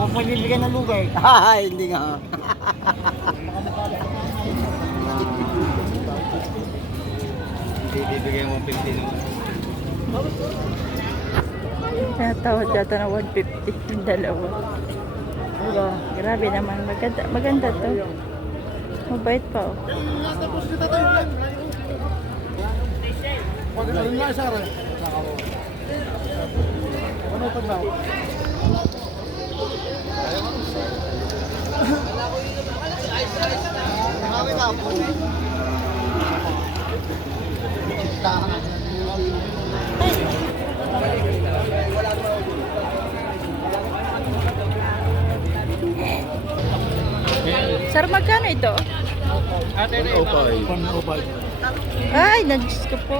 Huwag mo bibigyan ng lugay. Hindi nga. Hindi bibigyan mo 50 naman. Tinatawad yata na 150 yung dalawa. Diba? Grabe naman. Maganda, maganda to. Mabait pa oh. Sir, magkano ito? Ay, nadis ko po.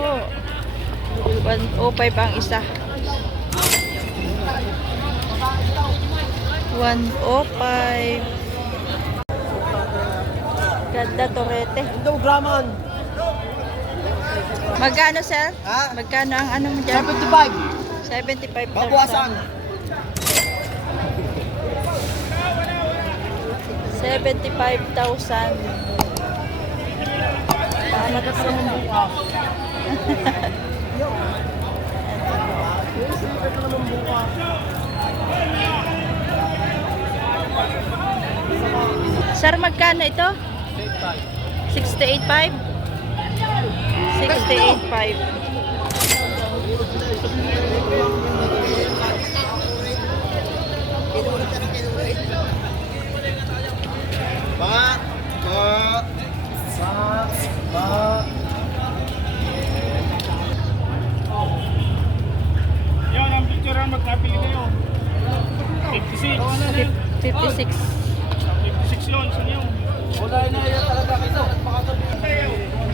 105 ang isa. 105. Ganda torete. Ito, graman. Magkano, sir? Ha? Magkano ang ano mo dyan? 75. 75,000. Babawasan. 75,000. Tama ka sa mga. Sir, magkano ito? 68.5? 68.5. Yan, ang picture ang magkapili kayo. 56. 56. 56 yun, saan yun? Wala na yan talaga kayo.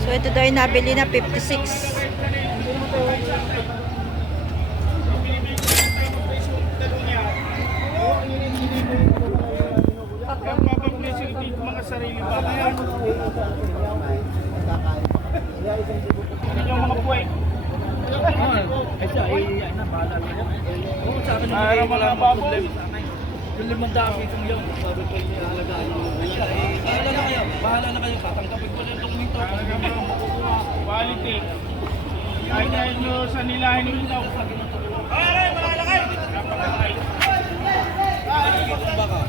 So ito daw yung nabili na 56. Ang papablisin dito mga sarili ba yan? Yung mga buhay. Para mga baboy. Yung 500 itong yung sabi ko yung alagaan mo. Bahala na kayo. Tatanggapin ko lang yung dokumento. Quality. Kahit dahil nyo sa nilahin nyo daw. Aray, malalakay! Napakalakay. Baka.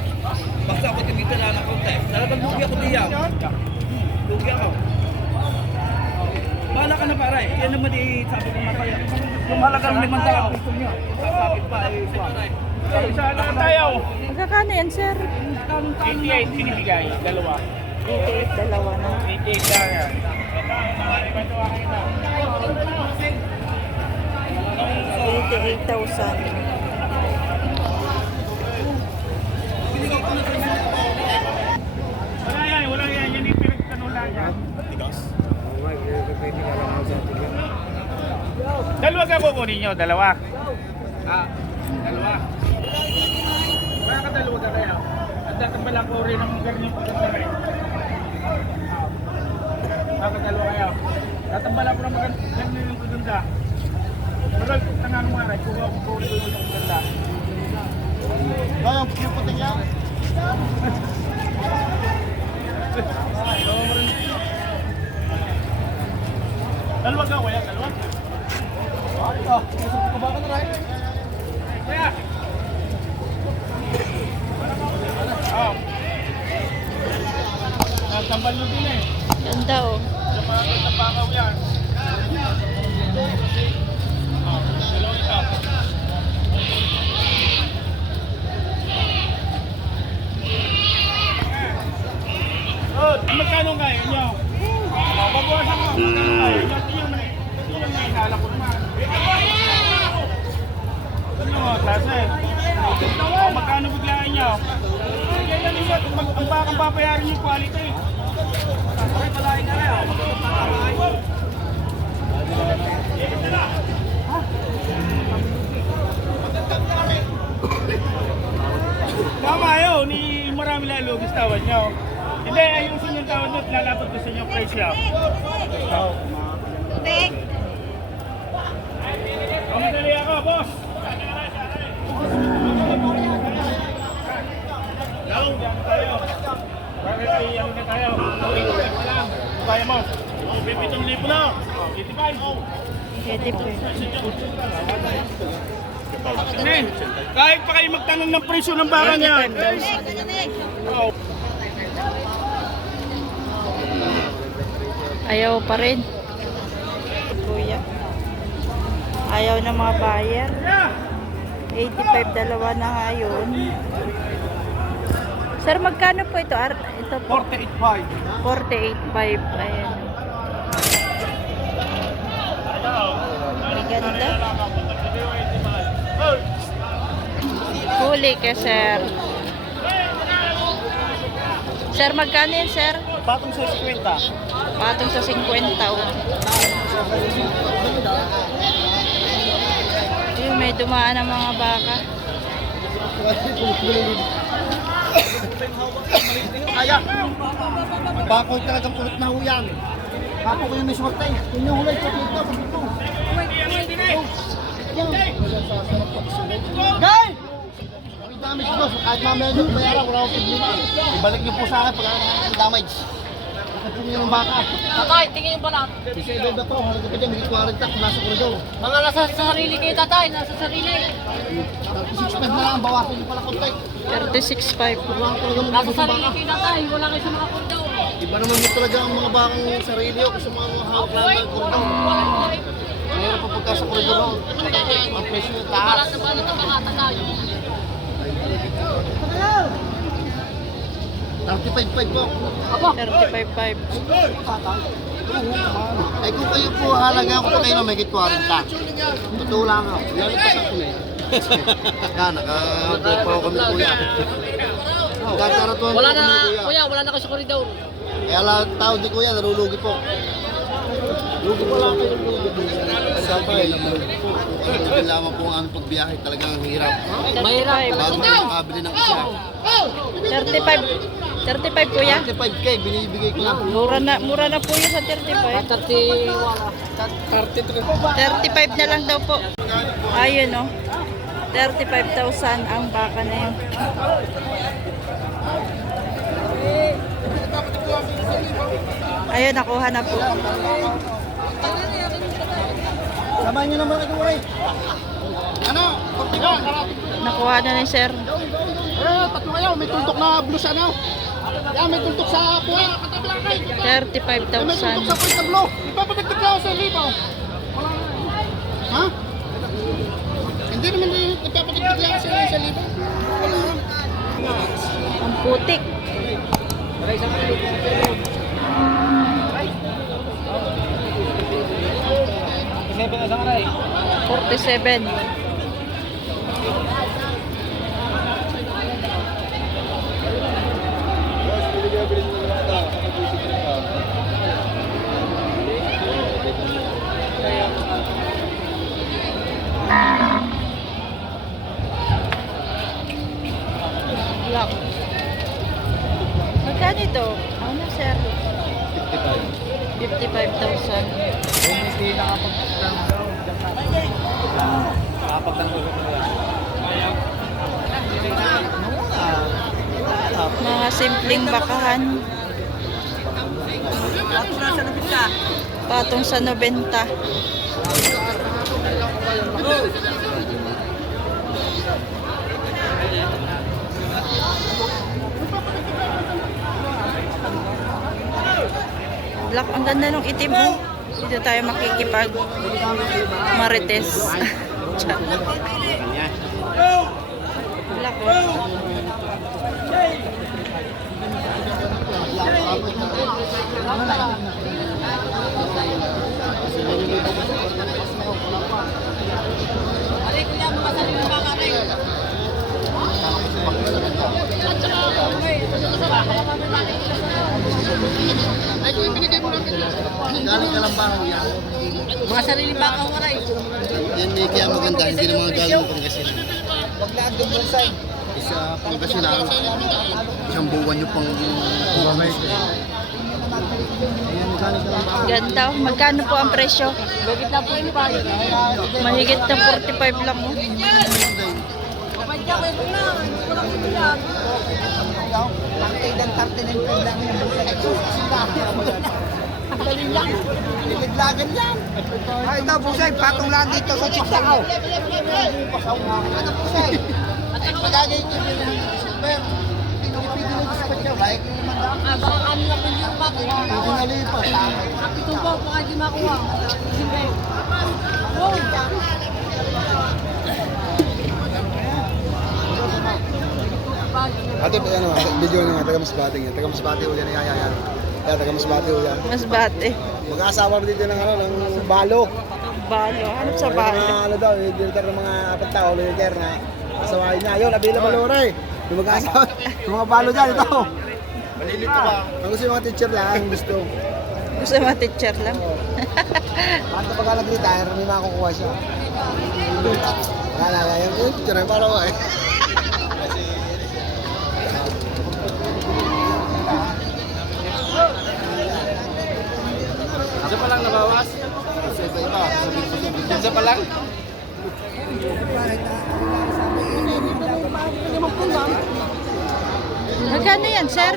Basta ako tinito na ng konti. Talagang lugi ako diyan. Lugi ako. Bahala ka na pare. Yan naman sabi ko makaya. Yung halagang 500 gusto nyo. Sasabit pa Sana tayo. Magkakano yan, sir? 88 binibigay, dalawa. 88, dalawa na. 88 lang yan. 88,000. Wala yan. Yan yung pinagkanulan yan. Dalawa ka kukunin nyo, dalawa. Dalawa. Kaya ka dalawa ka kaya. At dapat pala ko rin ang garni ko sa rin. Kaya dalawa kaya. Dapat pala ko na maganda yung kudunda. Magal kung tangang mga rin, kung ako rin yung kudunda. Kaya ang puting yan? Dalawa ka, wala dalawa. Ko ba ka na rin? Kaya. Oh. Natambal nyo din eh. Ganda oh. Sa mga katapakaw yan. Oh, dalawa ito. Oh, magkano kaya nyo? Babawasan mo. Magkano kaya nyo? Ito yung may hinala ko naman. Ano mo, klase? O, magkano biglaan nyo? Kaya lang niya, ang papayarin yung quality. Ay, palain na rin. Tama yun, ni marami lalo gusto tawad nyo. Hindi, ayusin yung tawad nyo, lalapot ko sa inyo price lang. Tek! Kamadali ako, boss! Para ano na tayo. Kaya mo. 7,000 na. 85. 85. Kahit pa kayo magtanong ng presyo ng baka niya. 85,000. Ayaw pa rin. Kuya. Ayaw ng mga buyer. 85 dalawa na ngayon. Sir, magkano po ito? Ito po. 48.5. 48.5. Ayan. May ganda. Huli ka, sir. Sir, magkano yun, sir? Patong sa 50. Patong sa 50. Oh. Ayun, may dumaan ang mga baka. Kaya. Bakoy talagang kulot na ho yan. Ako ko yung may swerte. Kung yung hulay sa kulot na, pagkito. Gay! Ang damage ko. Kahit mamaya nyo bayaran, wala akong problema. Ibalik nyo po sa akin pag ang damage. Kasi nyo ng baka. Tatay, tingin yung balat. Kasi ibig na po, halaga pa dyan, may 40 kung nasa koridor. Mga nasa sarili kayo, tatay. Nasa sarili. 36 na lang, bawasan nyo pala konti. 36.5. Wala ko talaga Nasa mga sarili baka. kayo, tatay. Wala kayo sa mga kundaw. Iba naman mo talaga ang mga bakang sarili o kasi mga hawak lang ng koridor. Mayroon pa pagka sa koridor o. Ang presyo yung taas. Balat na balat ang mga tatay. 35.5 po. Aba, 35.5. Ay kung kayo po halaga ko pa kayo na may 40. Totoo lang ako. Lalipas ako na eh. Yan, naka-break pa ako kami kuya. Nagkakaratuan po wala kami na, kuya. kuya, wala na kayo sa koridor. Kaya lahat tao di kuya, narulugi po. Lugi pa lang kayo lugi. Sabay, po. Hindi lamang po ang pagbiyahe talagang hirap. Mahirap. Bago makakabili ng isa. 35 kuya. 35K, binibigay ko lang. Mura na po yun sa 35. 35 na lang daw po. Ayun no. 35,000 ang baka na yun. Ayun, nakuha na po. Samahan nyo naman ito, Ray. Ano? Portigan. Nakuha na ni sir. Tatlo kayo. May tuntok na blusa na. Yan, may tuntok sa puwet. May tuntok sa 35,000. puwet na blue. Ipapatagtag ka ako sa lipaw. Ha? Hindi naman ipapatagtag lang sa lipaw. Ang putik. Seven na sa maray. 47. Lock. Magkano ito? Ano sir? 55,000. Mga simpleng bakahan. Patong sa 90. Black, ang ganda ng itim mo. Dito tayo makikipag marites. Black, oh. Galing ka lang ba ho yan? Mga sarili baka ko rin. Yan may kaya maganda, hindi na mga galing ng Pangasinan. Wag na agad bulsay. Sa Pangasinan, isang buwan nyo pang buwamay. Ganda. Magkano po ang presyo? Bagit na po yung pari. Mahigit na 45 lang. Oh. Pang-taidan 39 lang yung bulsa ito. Ang galing lang. Liliglagan yan. Ay, ito, Busay, patong lang dito sa Chiksakaw. Ano, Busay? Pagagay ko yung silver. Pinipili mo sa kanya. Like yung naman. Baka kami lang hindi yung makuha. Hindi nalipas. Ito po, baka di makuha. Siyempre. Wow! Ate, ano, video nga, taga Masbate nga. Taga Masbate uli na yan. Taga Masbate uli yan. Mas bate. Mag-aasawa dito ng ano, ng balo. Balo. Hanap sa balo. Mga ano daw, yung director ng mga apat tao, leader na asawain niya. Ayun, available ore. Yung mag-aasawa, yung mga balo dyan, ito. Malilito ba? Ang gusto yung mga teacher lang, gusto. Gusto mo teacher lang. Bakit kapag nag-retire, may makukuha siya. Kala yung teacher na para ba eh. Isa pa lang nabawas? Isa pa lang? Magkano yan, sir?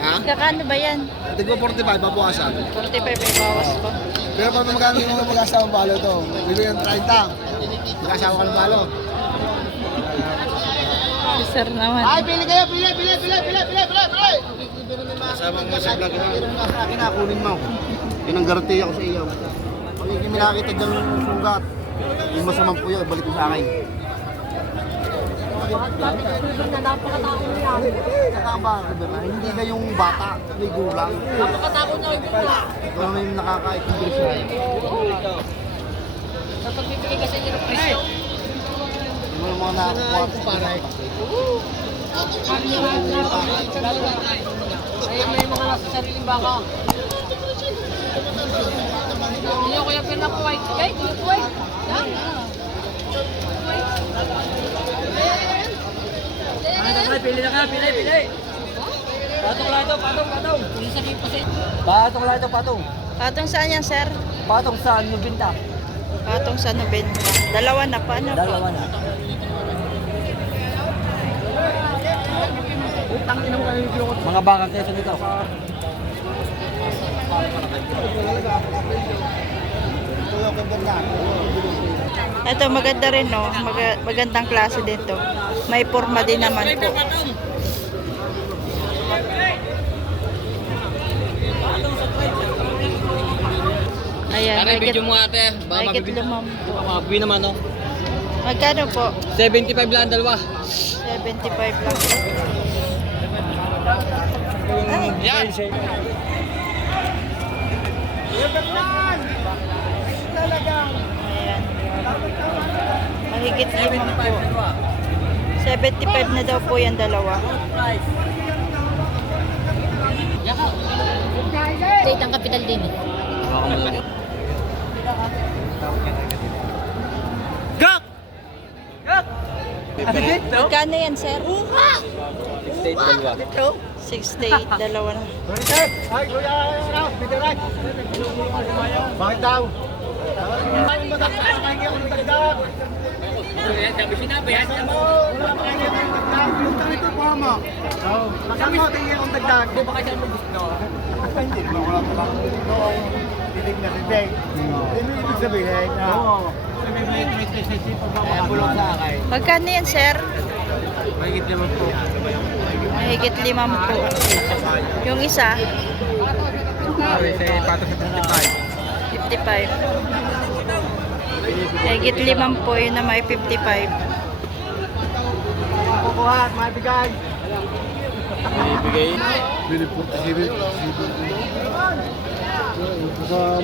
Ha? Kakano ba yan? Tigpo 45, babawasan. 45 ay bawas ko. Pero pag magkano yung mga mag-asawa ng balo to, bibigyan ng 30. Mag-asawa ka ng balo. Si sir naman. Ay, pili kayo, pili! Kasama mo sa vlog na. Sa akin na, kunin mo. Pinanggaranti ako sa iyo. Pag hindi mo nakakita dyan ng sugat, yung masamang puyo, balik mo sa akin. Napakatako mo yan. Nakakaba ka ba? Hindi ka yung bata, may gulang. Napakatako na yung bula. Ito na yung nakaka-integration. Sa pagbibigay kasi niya ng presyo. Yung mga nakakuha sa paray. Ay, may mga nasa sariling baka. Hindi ako yung pinakuhay. Kaya, pinakuhay. Yan. Pili na ka, pili! Patong lang ito, patong! Hindi sabihin pa sa'yo. Patong lang ito, patong! Patong saan yan, sir? Patong saan yung binta? Patong sa 90. Dalawa na pa, ano po? Dalawa na. Mga bakang keso dito. Ito, maganda rin, no? Magandang klase dito. May forma din naman po. Ayan, Video mo ate. mahigit 5 po. Mabuhi naman, no? Magkano po? 75 lang ang dalawa. 75 lang po. Yan! Ayan. Mahigit 5 po. 75 na daw po yung dalawa. Date ang kapital din eh. Gak! Magkano yan, sir? 68 dalawa. 68, dalawa na. Ay, kuya, Peter Right. Bakit daw? Sabi sinabi, yan siya mo. Ito po mo. Magkano tingin akong dagdag? Di ba kasi mo gusto? Hindi naman wala pa lang. Tinig na tinig. Hindi mo ibig sabihin na. Kaya bulong sa akin. Magkano yan, sir? Mahigit naman po. Mahigit 5 po. Yung isa, Pato sa 55. Mahigit 5 po, yun na may 55. Kukuha at maibigay.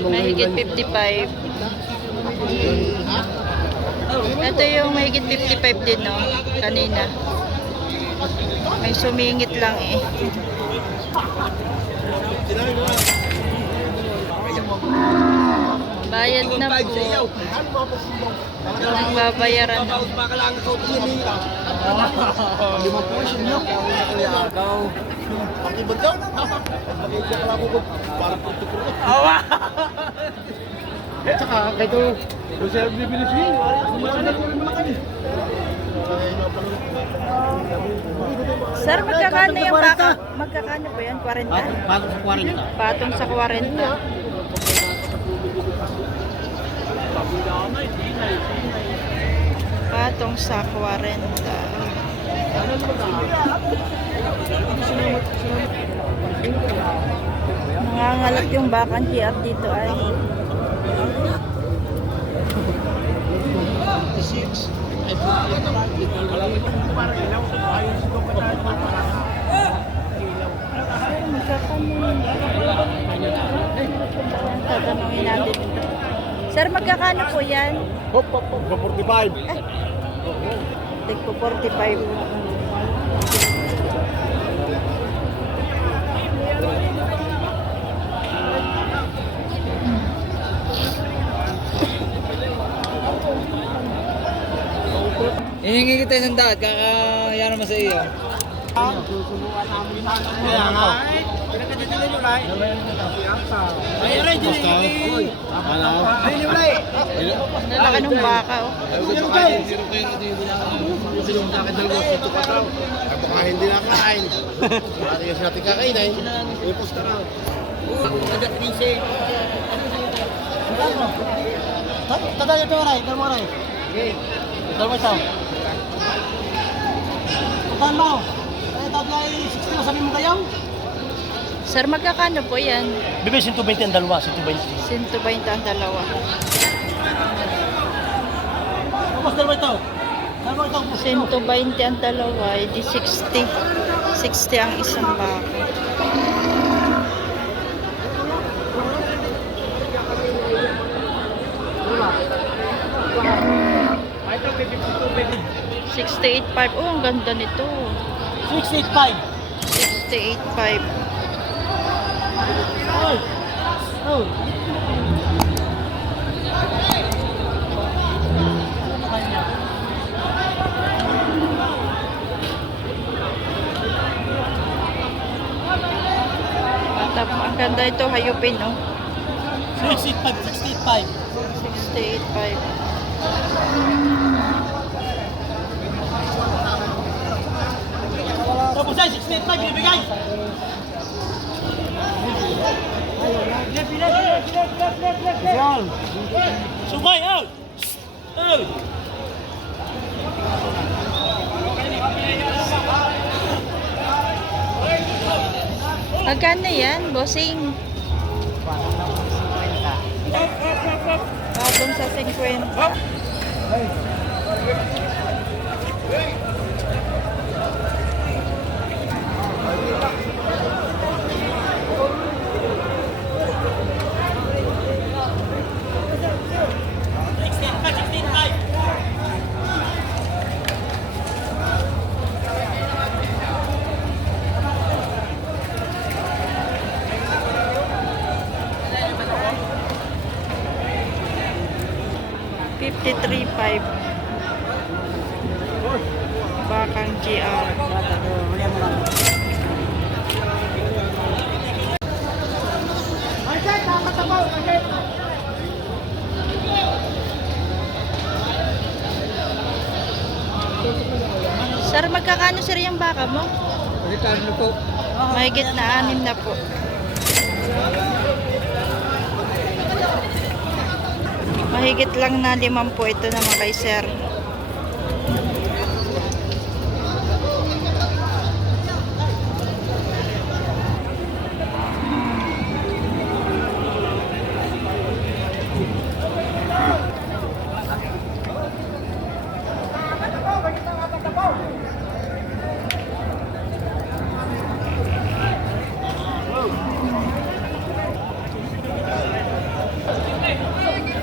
Mahigit 55. Ito yung mahigit 55 din, no? Kanina. May sumingit lang eh. Bayad na po. Ang babayaran na. Lima po siya niyo. Kuya Agaw. Pakibad daw. Pakibad ka lang ko. Para po ito. Awa! Tsaka, kahit ito, kung siya bibili siya, kumain na rin naman kami. Sir, magkakano yung baka? Magkakano po yan? 40? Patong sa 40. Patong sa 40. Patong sa 40. Nangangalat yung bakang GR dito ay. Tatanungin natin ito. Sir, magkakano po yan? Hop, 45. Tig po 45. Hihingi kita isang daat, kakaya naman sa iyo. Kaya nga. Pinagkatitin nyo lang. Ay, aray, dili. Nalaki ng baka oh. Baka hindi na kain. Baka kasi natin kakainin. Ipos na raw. Adat 15. Tatay ito aray. Dalawa aray. Dalawa ito. Tutan mo. Ay, tatay 60 na sabi mo kayo? Sir, magkakano po yan? Bibig 120 ang dalawa. 120. 120 ang dalawa. Tapos dalawa ito. Dalawa ito. 120 ang dalawa, edi 60. 60 ang isang baka. Ay, ito 52. 68.5. Oh, ang ganda nito. 685. 68.5. Oy. Oh. Ang ganda ito, hayupin, oh. 685. 68.5. Tapos ay 685 bibigay. Sumay, oh! Oh! Magkano yan, bossing? Patong sa 50. $53.5. Bakang GR. Sir, magkakano sir yung baka mo? Ano po? Mahigit na 6 na po. Mahigit lang na 5 po ito naman kay sir.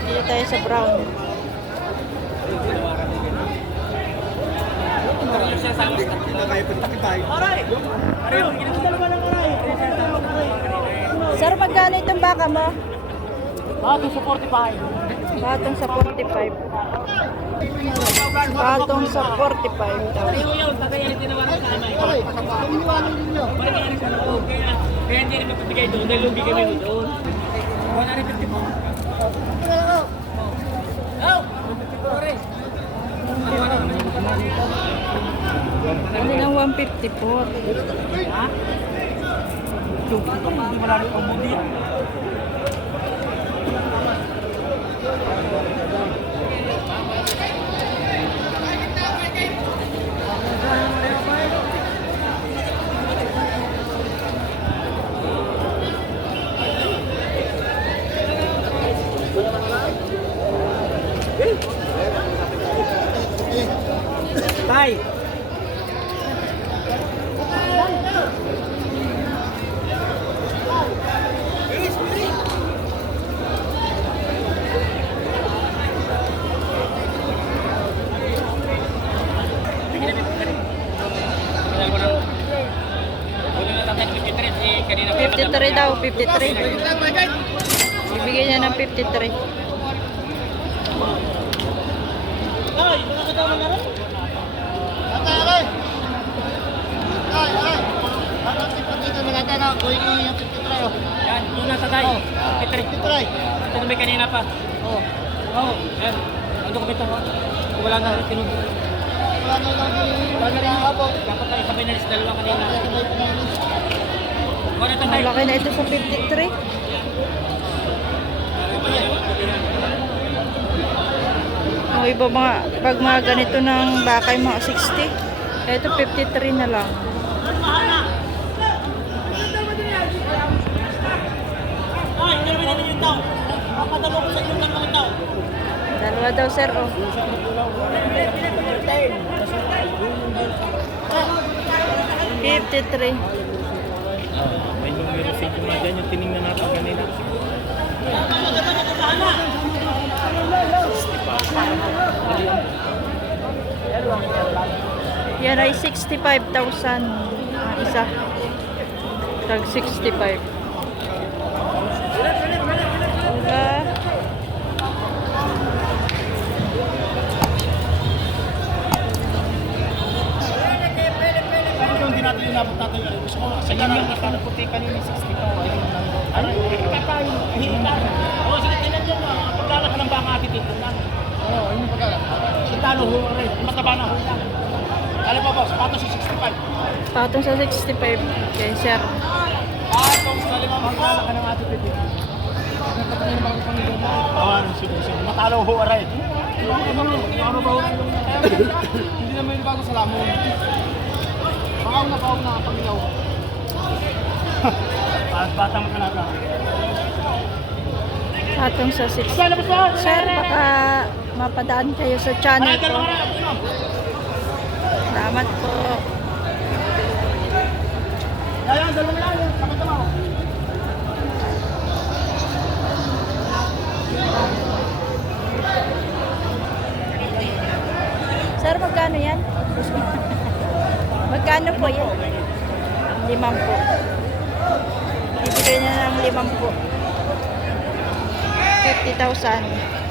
Dito tayo sa brown. Sir, magkano itong baka mo? Patong sa 45. Patong sa 45. Patong sa 45 daw. Kaya hindi naman pagbigay doon, dahil lugi kami doon. 150 po. Ano ng 150 po? Ha? Ito, hindi malalo ang budi yan. Tay! Kanina 53 daw, 53. Ibigay niya ng 53. Yan, yung nasa tayo. Pitray. Ito na may kanina pa. Oo. Oo, yan. Ang dokumento ko. Wala na rin tinubog. Wala na rin habog. Dapat tayo sabay na rin sa dalawa kanina. Wala na tayo. Malaki na ito sa 53. Yung iba mga, pag mga ganito ng bakay mga 60. Ito 53 na lang. Ay, hindi naman yung tao. Papadalo ko sa inyo ng mga tao. Dalawa daw sir oh. 53. May numero sa inyo mga dyan yung tinignan natin kanina. Yan ay 65,000 ang isa. Tag 65. Diba? Hindi natin yung nabot natin yung gusto ko. Sa inyo yung nakaputi kanina 60 pa. Ano? Hihitan. Oo, sige, tinan dyan. Pagdala ka ng baka atitin lang. Oo, yun yung pagkala. Sintano ho rin. Mataba na ho lang. Alam mo boss, pato sa 65. Patong sa 65. Okay, sir. Patong sa 5 Pagkala ka ng ating piti. Nagpatayin ba kami pang Oo, sige. Matalo ho rin. Ano ba hindi naman yung bago sa lamon. Pakaw na pangyaw. Batang ka na ka. Patong sa 60. Sir, baka mapadaan kayo sa channel ko. Salamat po. Ayan, dalawa lang. Tama-tama. Sir, magkano yan? Magkano po yan? 5 po. Ibigay niya ng 5 po. 50,000.